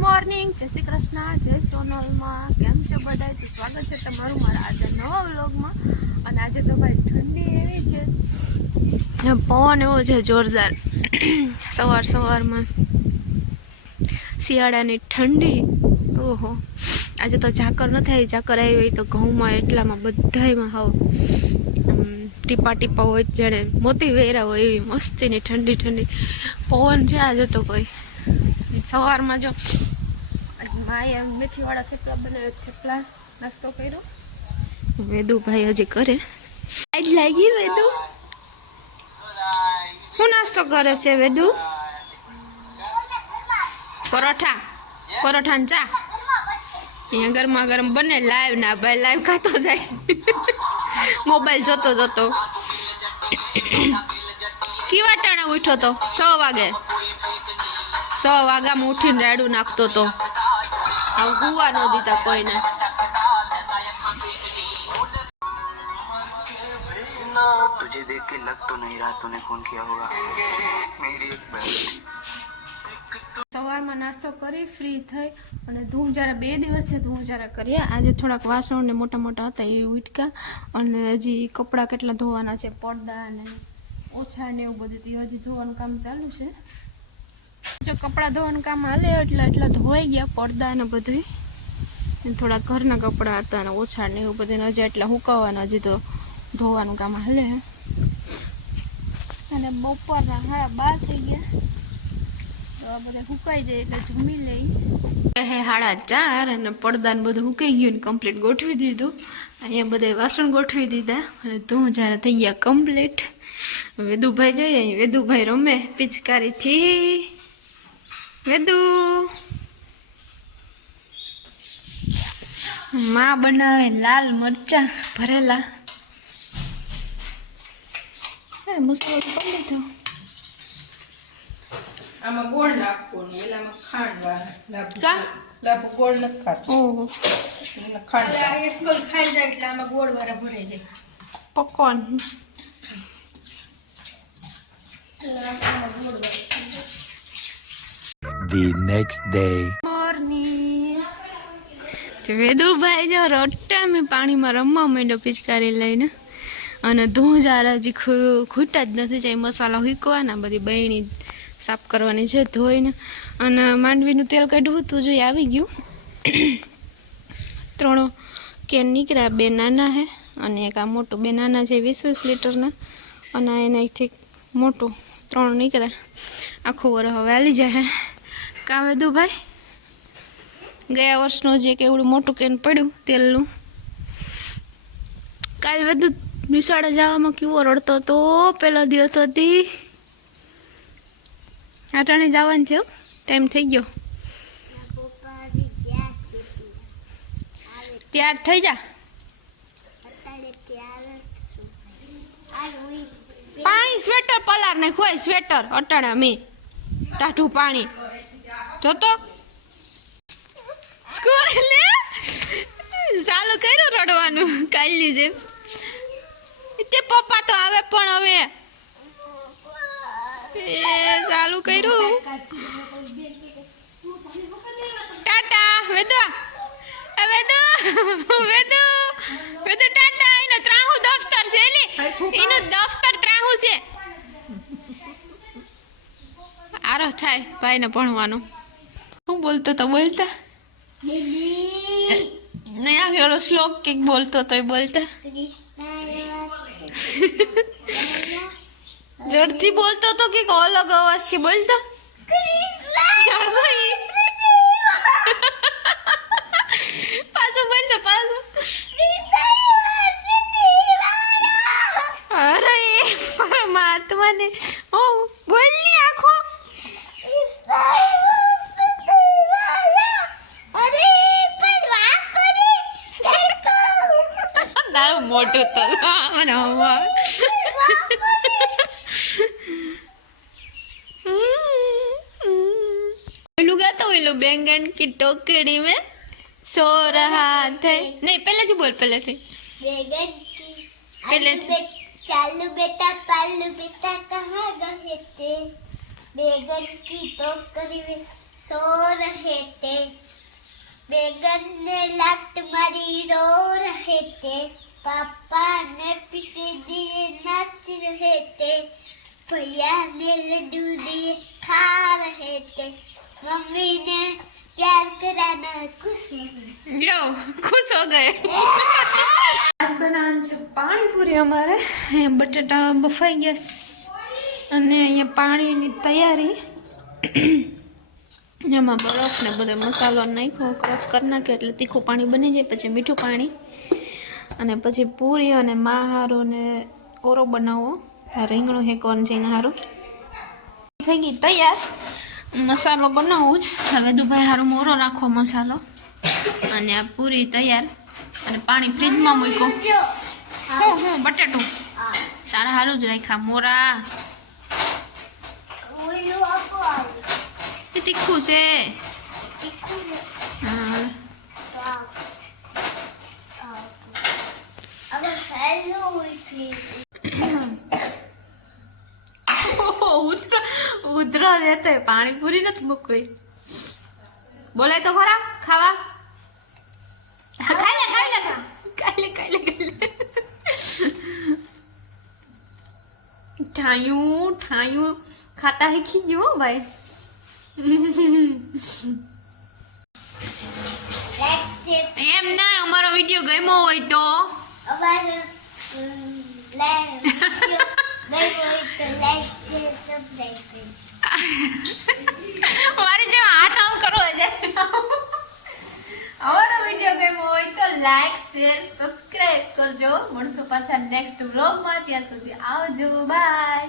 Morning જય શ્રી કૃષ્ણ. જય સોનલમાં. કેમ છો બધા? સ્વાગત છે તમારું મારા આજે નવા વ્લોગમાં. અને આજે તો ભાઈ ઠંડી એવી છે. પવન એવો છે જોરદાર. સવાર સવારમાં શિયાળાની ઠંડી. ઓહો. આજે તો ઝાકર ન થાય. ઝાકર આવી હોય તો ઘઉંમાં એટલામાં બધાયમાં હાવ ટીપા ટીપા હોય જાણે. મોતી વેરા હોય એવી મસ્તીની ઠંડી ઠંડી. પવન છે આજે તો કોઈ. સવારમાં જો માએ મેથીવાળા થેપલા બનાવ્યા થેપલા નાસ્તો કર્યો. વેદુભાઈ હજી કરે. લાઈટ લાગી વેદુ? શું નાસ્તો કરે છે, વેદુ? પરોઠા? પરોઠા ને ચા? અહીંયા ગરમા ગરમ બને લાઈવ ના ભાઈ લાઈવ ખાતો જાય. મોબાઈલ જોતો જોતો. કેવા ટાણા ઉઠ્યો તો? છ વાગે. છ વાગ્યામાં ઉઠીને રાડું નાખતો તો. હવે ગુવા ન દીધા કોઈને तुझे देख के लग तो नहीं रहा तूने फोन किया होगा मेरी एक बहन સવારમાં નાસ્તો કરી ફ્રી થઈ અને ધૂમ જરા બે દિવસથી ધૂમ જરા કર્યા આજે થોડાક વાસણ ને મોટા મોટા હતા એ ઉટકા અને હજી કપડાં કેટલા ધોવાના છે પડદા ને ઓછા ને એવું બધું તે હજી ધોવાનું કામ ચાલુ છે જો કપડાં ધોવાનું કામ હાલે એટલે એટલા ધોવાઈ ગયા પડદા ને બધું થોડા ઘરના કપડાં હતા ને ઓછા ને એવું બધું હજી એટલા હુકાવાના હજી તો ધોવાનું કામ હાલે અને બપોરના હાડા બાર થઈ ગયા. તો બધા સુકાઈ જાય એટલે જમી લઈ હે હાડા ચાર અને પડદાને બધું સુકાઈ ગયું ને કમ્પ્લીટ ગોઠવી દીધું. અહીંયા બધા વાસણ ગોઠવી દીધા અને ધું જ્યારે થઈ ગયા કમ્પ્લીટ. વેદુભાઈ જોઈએ, વેદુભાઈ રમે પિચકારીથી વેદુ. માં બનાવે લાલ મરચા ભરેલા. મસાલો તો કરી લીધો આમાં ગોળ નાખવાનું ને પેલામાં ખાંડ લાભ ગોળ નથી ખાતો. ખાંડ વાળા. ખાઈ જાય એટલે આમાં ગોળ વાળા ભરાઈ જાય. પકોન. The next day. વેદુભાઈ, જો રોટા મેં પાણીમાં રમવા માંડ્યો પિચકારી લઈને અને ધોજાર જે ખૂટા જ નથી, જાય મસાલા હુકવાના, બધી બહેણી સાફ કરવાની છે ધોઈને. અને માંડવીનું તેલ કાઢવું હતું જોઈ આવી ગયું. ત્રણ કેન નીકળ્યા, બે નાના હે અને એક આ મોટું, બે નાના છે વીસ વીસ લીટરના. અને એના એકથી મોટું ત્રણ નીકળ્યા. આખું વર હવે હાલી જાય. કાં ભાઈ? ગયા વર્ષનું જે કેવડું મોટું કેન પડ્યું તેલનું. કાલ બધું નિશાળે જવામાં કેવો રડતો હતો પહેલો દિવસ હતી. અટાણે જવાનું છે. ટાઈમ થઈ ગયો. ત્યાર થઈ જા. પાણી સ્વેટર પલાર ને ખોય સ્વેટર, અટાણા મેં ટાઢું પાણી. જોતો? સ્કૂલે ચાલુ કર્યું રડવાનું, કાલની જેમ. તે પપ્પા તો આવે પણ હવે. એ ચાલુ કર્યું. ટાટા, વેદુ. વેદુ વેદુ વેદુ ટાટા, એનો ત્રાહુ દફતર છે લે એનું દફતર ત્રાહુ છે. આરો થાય ભાઈને ભણવાનું. શું બોલતો તો બોલતા નહીં આ ઓલો શ્લોક કંઈક બોલતો તો બોલતા જોરથી બોલતો તો કંઈક અલગ અવાજથી બોલતો પાછું બોલતો પાછું અરે એ તારું મોટું તો. મને હવા. પેલું ગાતો ઓલું બેંગન કી ટોકડી મેં સો રહા થઈ નહીં પહેલેથી બોલ પહેલેથી. બેંગન કી પહેલેથી. ચાલુ બેટા પાલુ બેટા કહા રહે તે? બેંગન કી ટોકડી મેં સો રહે તે? बैगन ने लात मारी रो रहे थे पापा ने पीछे दिए नाच रहे थे भैया ने लड्डू दिए खा रहे थे मम्मी ने प्यार कराना खुश हो गए યો ખુશ હો ગયે આજ બનાવવાનું છે પાણીપુરી અમારે અહીંયા બટાટા બફાઈ ગયા છે. અને અહીંયા પાણીની તૈયારી એમાં બરફ ને બધો મસાલો નાખ્યો ક્રશ કરી નાખ્યો એટલે તીખું પાણી બની જાય, પછી મીઠું પાણી. અને પછી પૂરી અને મા હારો ને ઓરો બનાવો. આ રીંગણું હેકવાનું એના હારું. થઈ ગઈ તૈયાર. મસાલો બનાવું જ. હવે દુભાઈ હારું મોરો રાખો મસાલો. અને આ પૂરી તૈયાર. અને પાણી ફ્રીજમાં મૂક્યો. હું હું, બટેટું. તારા હારું જ રાખ્યા, મોરા. એ તીખું છે ઉધરો દેતો પાણીપુરી નથી મૂકવી બોલે તો ખરા ખાવા ખાઈ લે ખાઈ લે ખાઈ લે ખાઈ લે ખાઈ લે ઠાયું ઠાયું ખાતા શીખી ગયું ભાઈ એમ ના, અમારો વીડિયો ગમ્યો હોય તો. કરો મારે જેમ હાથ આમ કરવો છે. અમારો વીડિયો ગમ્યો હોય તો લાઈક શેર સબસ્ક્રાઇબ કરજો. મળશું પાછા નેક્સ્ટ વ્લોગમાં ત્યાં સુધી આવજો. બાય